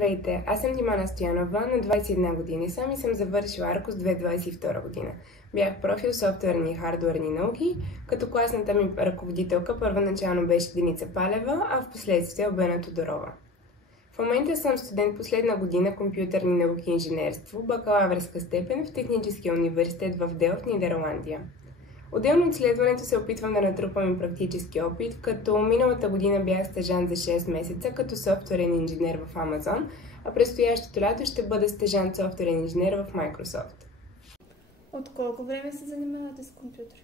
Здравейте, аз съм Димана Стоянова, на 21 години съм и съм завършила Аркос 2022 година. Бях профил софтуерни и хардуерни науки, като класната ми ръководителка първоначално беше Деница Палева, а в последствие Албена Тодорова. В момента съм студент последна година компютърни науки и инженерство, бакалавърска степен в Техническия университет в Делфт, Нидерландия. Отделно от изследването се опитвам да натрупам и практически опит, като миналата година бях стажант за 6 месеца като софтуерен инженер в Amazon, а предстоящото лято ще бъда стажант софтуерен инженер в Microsoft. От колко време се занимавате с компютри?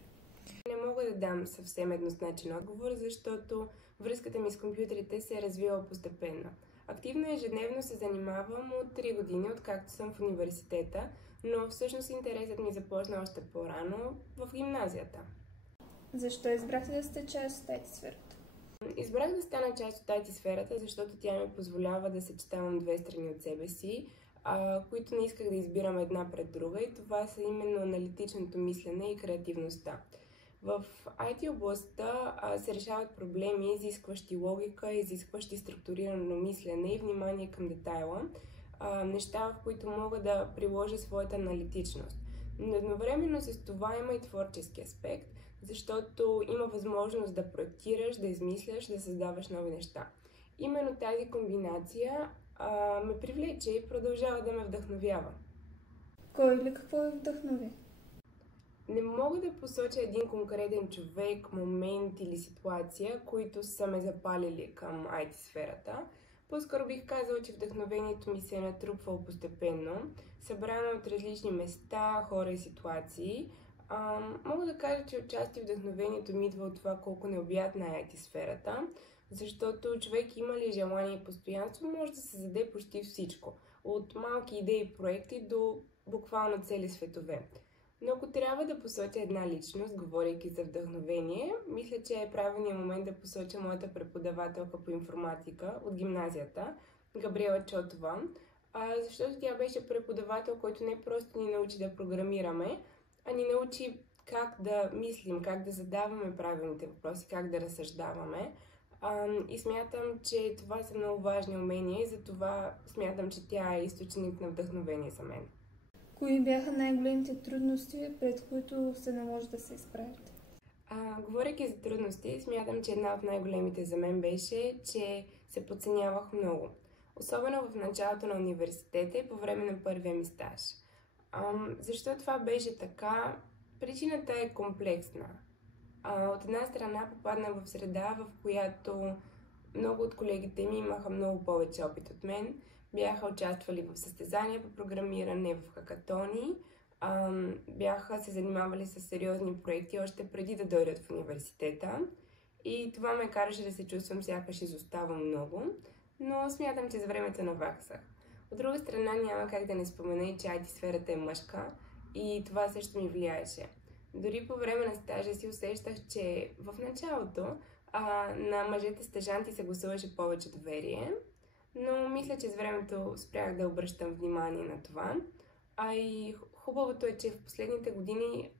Не мога да дам съвсем еднозначен отговор, защото връзката ми с компютрите се е развила постепенно. Активно ежедневно се занимавам от 3 години, откакто съм в университета, но всъщност интересът ми започна още по-рано в гимназията. Защо избрахте да сте част от IT сферата? Избрах да стана част от IT сферата, защото тя ми позволява да съчетавам две страни от себе си, които не исках да избирам една пред друга, и това са именно аналитичното мислене и креативността. В IT областта се решават проблеми, изискващи логика, изискващи структурирано мислене и внимание към детайла, неща, в които мога да приложа своята аналитичност. Но едновременно с това има и творчески аспект, защото има възможност да проектираш, да измисляш, да създаваш нови неща. Именно тази комбинация ме привлече и продължава да ме вдъхновява. Кой или какво ви вдъхнови? Не мога да посоча един конкретен човек, момент или ситуация, които са ме запалили към IT сферата. По-скоро бих казала, че вдъхновението ми се е натрупвало постепенно, събрано от различни места, хора и ситуации. Мога да кажа, че отчасти вдъхновението ми идва от това колко необятна е IT сферата, защото човек има ли желание и постоянство, може да се заде почти всичко. От малки идеи и проекти до буквално цели светове. Но ако трябва да посоча една личност, говорейки за вдъхновение, мисля, че е правилният момент да посоча моята преподавателка по информатика от гимназията, Габриела Чотова, защото тя беше преподавател, който не просто ни научи да програмираме, а ни научи как да мислим, как да задаваме правилните въпроси, как да разсъждаваме. И смятам, че това са много важни умения и затова смятам, че тя е източник на вдъхновение за мен. Кои бяха най-големите трудности, пред които се наложи да се изправите? Говорейки за трудности, смятам, че една от най-големите за мен беше, че се подценявах много. Особено в началото на университета и по време на първия ми стаж. Защо това беше така? Причината е комплексна. От една страна попаднах в среда, в която много от колегите ми имаха много повече опит от мен, бяха участвали в състезания по програмиране, в хакатони, бяха се занимавали с сериозни проекти още преди да дойдат в университета, и това ме караше да се чувствам сякаш изоставам много, но смятам, че с времето наваксах. От друга страна, няма как да не спомена и че IT сферата е мъжка и това също ми влияеше. Дори по време на стажа си усещах, че в началото на мъжете стажанти се гласуваше повече доверие, но мисля, че с времето спрях да обръщам внимание на това. И хубавото е, че в последните години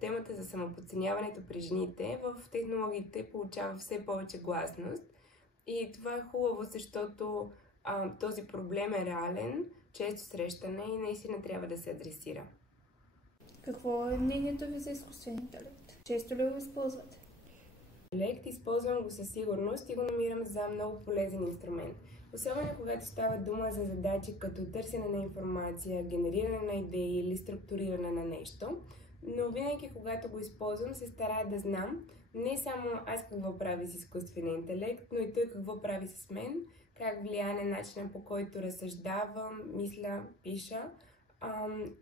темата за самоподценяването при жените в технологиите получава все повече гласност. И това е хубаво, защото този проблем е реален, често срещане и наистина трябва да се адресира. Какво е мнението ви за изкуствен интелект? Често ли го използвате? Използвам го със сигурност и го намирам за много полезен инструмент. Особено когато става дума за задачи като търсене на информация, генериране на идеи или структуриране на нещо. Но винаги, когато го използвам, се старая да знам не само аз какво прави с изкуствения интелект, но и той какво прави с мен, как влияе на начина, по който разсъждавам, мисля, пиша.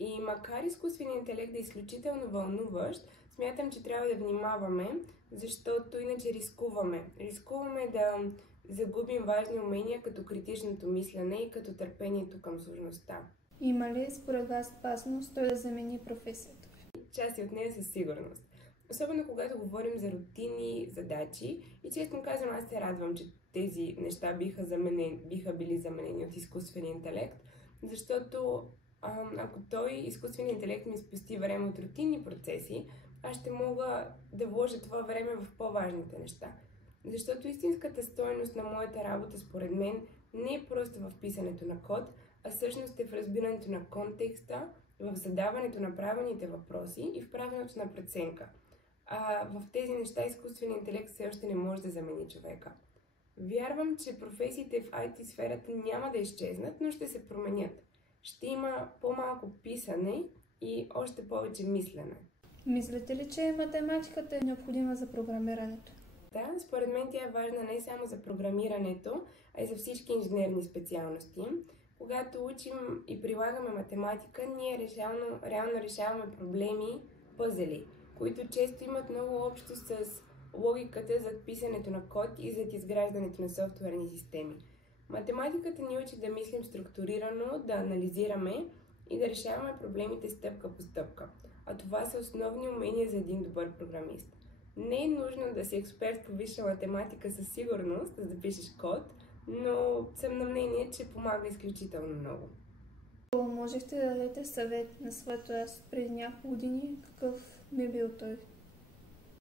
И макар изкуственият интелект да е изключително вълнуващ, смятам, че трябва да внимаваме, защото иначе рискуваме. Рискуваме да загубим важни умения като критичното мислене и като търпението към сложността. Има ли според вас опасност той да замени професията ви? Части от нея със сигурност. Особено когато говорим за рутинни задачи и честно казвам, аз се радвам, че тези неща биха били заменени от изкуствения интелект, защото ако изкуственият интелект ми спести време от рутинни процеси, аз ще мога да вложа това време в по-важните неща. Защото истинската стойност на моята работа, според мен, не е просто в писането на код, а всъщност е в разбирането на контекста, в задаването на правилните въпроси и в правилното на преценка. А в тези неща изкуственият интелект все още не може да замени човека. Вярвам, че професиите в IT сферата няма да изчезнат, но ще се променят. Ще има по-малко писане и още повече мислене. Мислите ли, че математиката е необходима за програмирането? Да, според мен тя е важна не само за програмирането, а и за всички инженерни специалности. Когато учим и прилагаме математика, ние реално решаваме проблеми, пъзели, които често имат много общо с логиката зад писането на код и зад изграждането на софтуерни системи. Математиката ни учи да мислим структурирано, да анализираме и да решаваме проблемите стъпка по стъпка. А това са основни умения за един добър програмист. Не е нужно да си експерт по висша математика със сигурност, за да пишеш код, но съм на мнение, че помага изключително много. Ако можехте да дадете съвет на своето аз преди няколко години, какъв би бил той?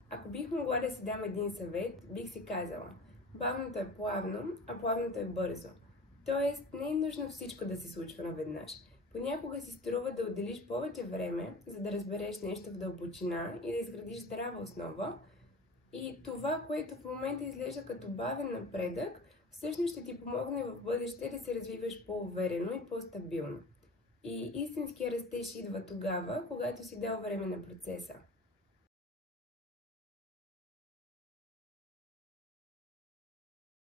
Ако бих могла да си дам един съвет, бих си казала: бавното е плавно, а плавното е бързо. Тоест, не е нужно всичко да се случва наведнъж. Понякога си струва да отделиш повече време, за да разбереш нещо в дълбочина и да изградиш здрава основа. И това, което в момента изглежда като бавен напредък, всъщност ще ти помогне в бъдеще да се развиваш по-уверено и по-стабилно. И истинския растеж идва тогава, когато си дал време на процеса.